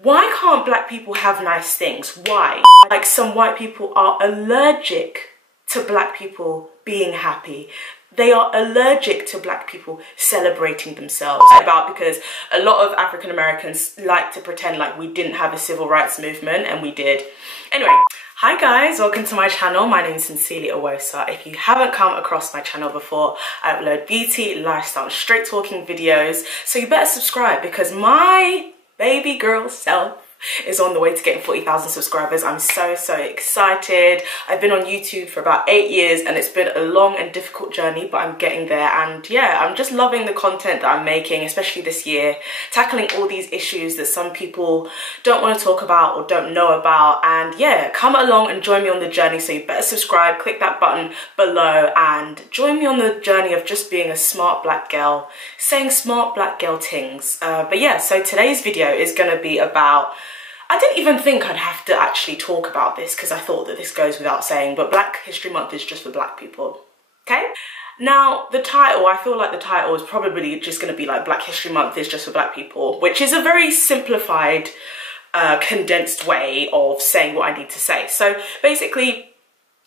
Why can't black people have nice things? Why? Like, some white people are allergic to black people being happy. They are allergic to black people celebrating themselves. Because a lot of African Americans like to pretend like we didn't have a civil rights movement, and we did. Anyway, hi guys, welcome to my channel. My name is SincerelyOghosa. If you haven't come across my channel before, I upload beauty, lifestyle, and straight talking videos. So you better subscribe, because my baby girl self is on the way to getting 40,000 subscribers. I'm so excited. I've been on YouTube for about 8 years, and it's been a long and difficult journey, but I'm getting there. And yeah, I'm just loving the content that I'm making, especially this year, tackling all these issues that some people don't want to talk about or don't know about. And yeah, come along and join me on the journey. So you better subscribe, click that button below, and join me on the journey of just being a smart black girl, saying smart black girl things. But yeah, so today's video is going to be about, I didn't even think I'd have to actually talk about this, because I thought that this goes without saying, but Black History Month is just for black people, okay? Now, the title, I feel like the title is probably just going to be like Black History Month is just for black people, which is a very simplified, condensed way of saying what I need to say. So basically,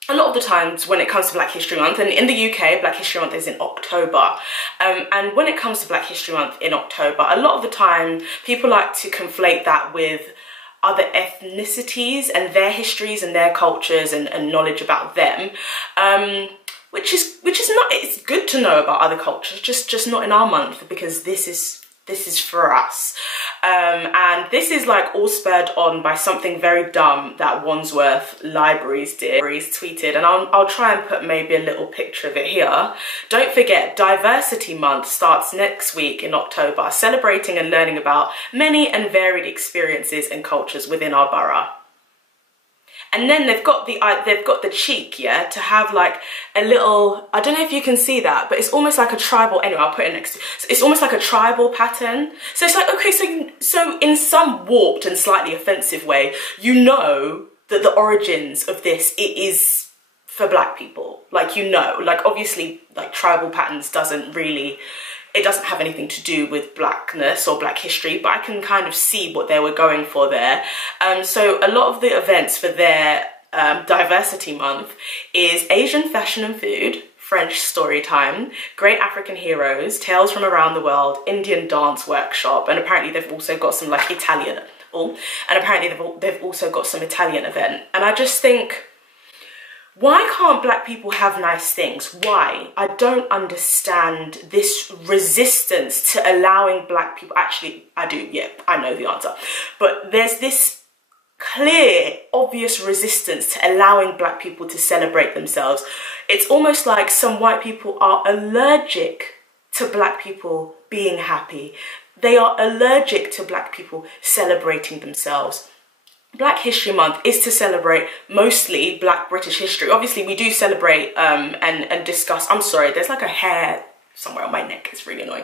a lot of the times when it comes to Black History Month, and in the UK, Black History Month is in October, and when it comes to Black History Month in October, a lot of the time people like to conflate that with other ethnicities and their histories and their cultures and knowledge about them, which is not, it's good to know about other cultures, just not in our month, because this is for us. And this is like all spurred on by something very dumb that Wandsworth Libraries tweeted, and I'll try and put maybe a little picture of it here. Don't forget, Diversity Month starts next week in October, celebrating and learning about many and varied experiences and cultures within our borough. And then they've got the cheek, yeah, to have like a little, I don't know if you can see that, but it's almost like a tribal, anyway, I'll put it next to, so it's almost like a tribal pattern. So it's like, okay, so in some warped and slightly offensive way, you know that the origins of this, it is for black people. Like, you know, like obviously like tribal patterns it doesn't have anything to do with blackness or black history, but I can kind of see what they were going for there. So a lot of the events for their Diversity Month is Asian fashion and food, French story time, great African heroes, tales from around the world, Indian dance workshop, and apparently they've also got some like Italian, and apparently they've also got some Italian event. And I just think, why can't black people have nice things? Why? I don't understand this resistance to allowing black people, actually I do, yeah, I know the answer, but there's this clear, obvious resistance to allowing black people to celebrate themselves. It's almost like some white people are allergic to black people being happy. They are allergic to black people celebrating themselves. Black History Month is to celebrate mostly Black British history. Obviously, we do celebrate and discuss, I'm sorry, there's like a hair somewhere on my neck, it's really annoying.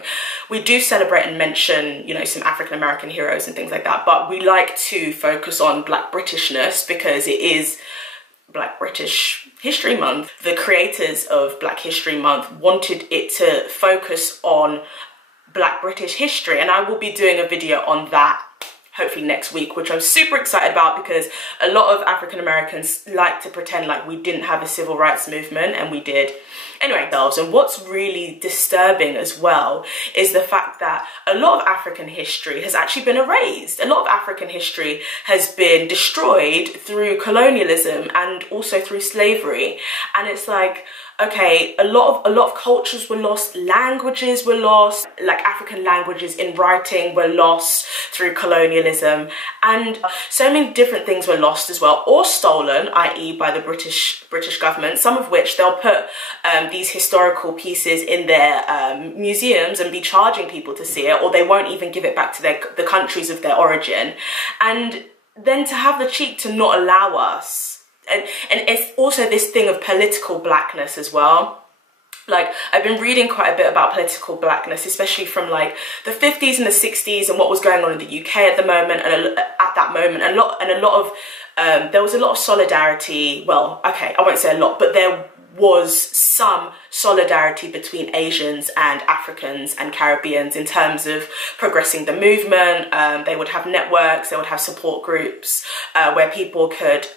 We do celebrate and mention, you know, some African American heroes and things like that, but we like to focus on Black Britishness because it is Black British History Month. The creators of Black History Month wanted it to focus on Black British history, and I will be doing a video on that hopefully next week, which I'm super excited about, because a lot of African Americans like to pretend like we didn't have a civil rights movement, and we did. Anyway, and what's really disturbing as well is the fact that a lot of African history has actually been erased. A lot of African history has been destroyed through colonialism and also through slavery. And it's like, okay, a lot of cultures were lost, languages were lost, like African languages in writing were lost through colonialism, and so many different things were lost as well, or stolen, i.e. by the British government, some of which they'll put these historical pieces in their museums and be charging people to see it, or they won't even give it back to the countries of their origin. And then to have the cheek to not allow us. And it's also this thing of political blackness as well. Like, I've been reading quite a bit about political blackness, especially from like the 50s and the 60s and what was going on in the UK at the moment, and there was a lot of solidarity. Well, okay, I won't say a lot, but there was some solidarity between Asians and Africans and Caribbeans in terms of progressing the movement. They would have networks, they would have support groups where people could,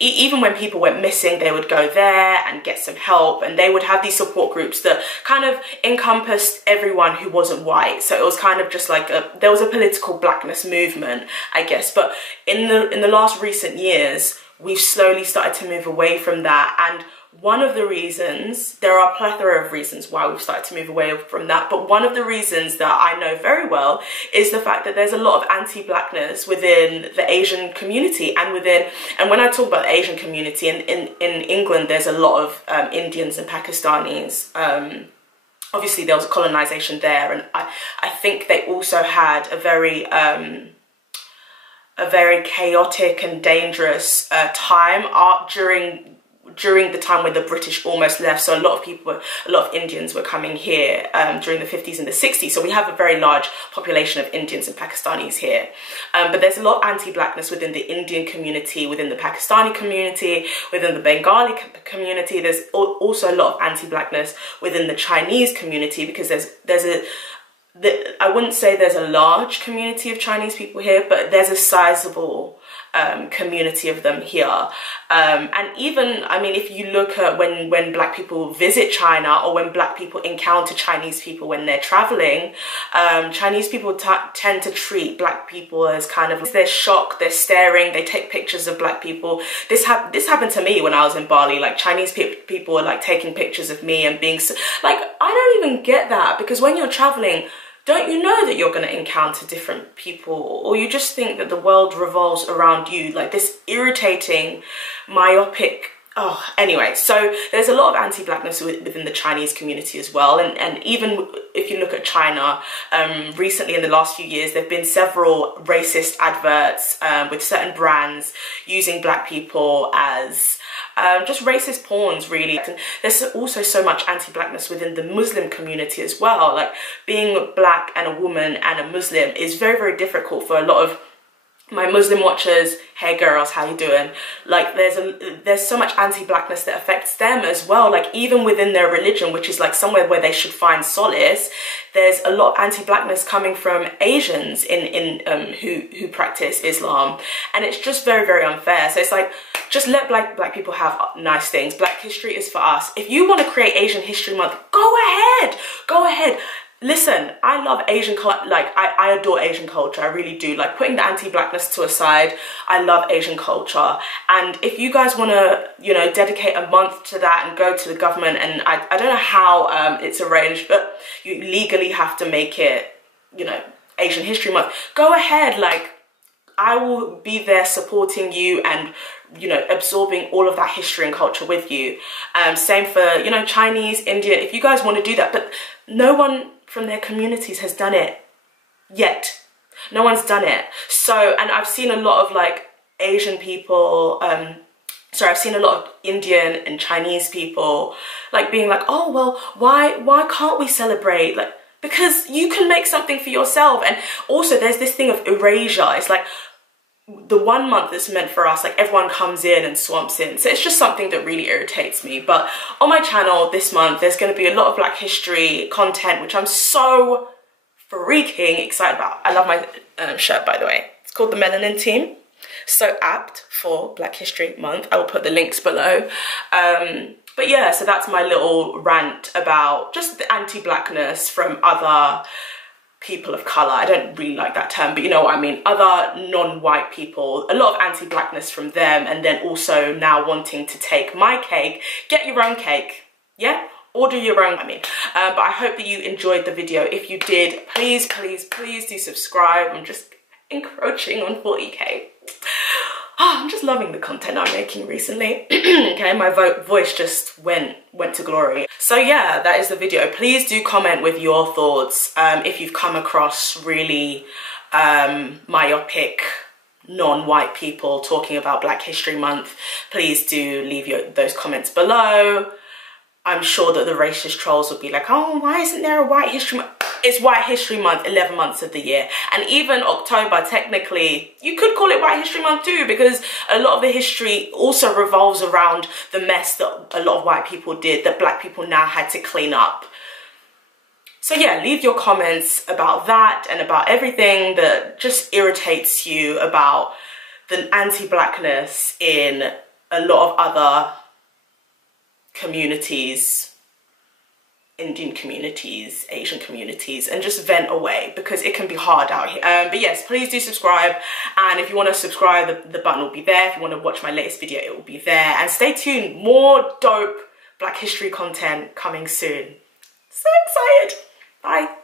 even when people went missing, they would go there and get some help, and they would have these support groups that kind of encompassed everyone who wasn't white. So it was kind of just like there was a political blackness movement, I guess. But in the last recent years, we've slowly started to move away from that. And one of the reasons, there are a plethora of reasons why we've started to move away from that, but one of the reasons that I know very well is the fact that there's a lot of anti-blackness within the Asian community, and when I talk about the Asian community, in England there's a lot of Indians and Pakistanis. Obviously there was colonization there, and I think they also had a very chaotic and dangerous time during the time when the British almost left. So a lot of Indians were coming here during the 50s and the 60s. So we have a very large population of Indians and Pakistanis here. But there's a lot of anti-blackness within the Indian community, within the Pakistani community, within the Bengali community. There's also a lot of anti-blackness within the Chinese community, because I wouldn't say there's a large community of Chinese people here, but there's a sizable community of them here. And even, I mean, if you look at when black people visit China, or when black people encounter Chinese people when they're traveling, Chinese people tend to treat black people as kind of, they're shocked, they're staring, they take pictures of black people. This happened to me when I was in Bali. Like, Chinese people were like taking pictures of me and being like, I don't even get that, because when you're traveling, don't you know that you're going to encounter different people, or you just think that the world revolves around you? Like, this irritating, myopic, anyway. So there's a lot of anti-blackness within the Chinese community as well. And even if you look at China, recently in the last few years, there have been several racist adverts with certain brands using black people as just racist pawns, really. And there's also so much anti-blackness within the Muslim community as well. Like, being black and a woman and a Muslim is very, very difficult for a lot of my Muslim watchers. Hey girls, how you doing? Like, there's so much anti-blackness that affects them as well. Like, even within their religion, which is like somewhere where they should find solace, there's a lot of anti-blackness coming from Asians who practice Islam, and it's just very, very unfair. So it's like, just let black people have nice things. Black history is for us. If you want to create Asian History Month, go ahead. Listen, I love Asian culture. Like, I adore Asian culture. I really do. Like, putting the anti-blackness to a side, I love Asian culture. And if you guys want to, you know, dedicate a month to that and go to the government, and I don't know how it's arranged, but you legally have to make it, you know, Asian History Month, go ahead. Like, I will be there supporting you and, you know, absorbing all of that history and culture with you. Same for, you know, Chinese, Indian, if you guys want to do that. But no one from their communities has done it yet. No one's done it. So, and I've seen a lot of like Asian people, I've seen a lot of Indian and Chinese people like being like, oh, well, why can't we celebrate? Like, because you can make something for yourself. And also there's this thing of erasure. It's like, the 1 month that's meant for us, like, everyone comes in and swamps in. So it's just something that really irritates me. But on my channel this month, there's going to be a lot of Black history content, which I'm so freaking excited about. I love my shirt, by the way. It's called the Melanin Team. So apt for Black History Month. I will put the links below. But yeah, so that's my little rant about just the anti-blackness from other people of colour. I don't really like that term, but you know what I mean. Other non-white people, a lot of anti-blackness from them, and then also now wanting to take my cake. Get your own cake, yeah? Order your own, I mean. But I hope that you enjoyed the video. If you did, please do subscribe. I'm just encroaching on 40k. I'm just loving the content I'm making recently. Okay, my voice just went to glory. So yeah, that is the video. Please do comment with your thoughts. If you've come across really myopic, non-white people talking about Black History Month, please do leave those comments below. I'm sure that the racist trolls will be like, oh, why isn't there a White History Month? It's White History Month, 11 months of the year. And even October, technically, you could call it White History Month too, because a lot of the history also revolves around the mess that a lot of white people did, that black people now had to clean up. So yeah, leave your comments about that and about everything that just irritates you about the anti-blackness in a lot of other communities, Indian communities, Asian communities, and just vent away, because it can be hard out here. But yes, please do subscribe, and if you want to subscribe, the button will be there. If you want to watch my latest video, it will be there. And stay tuned, more dope Black history content coming soon. So excited. Bye.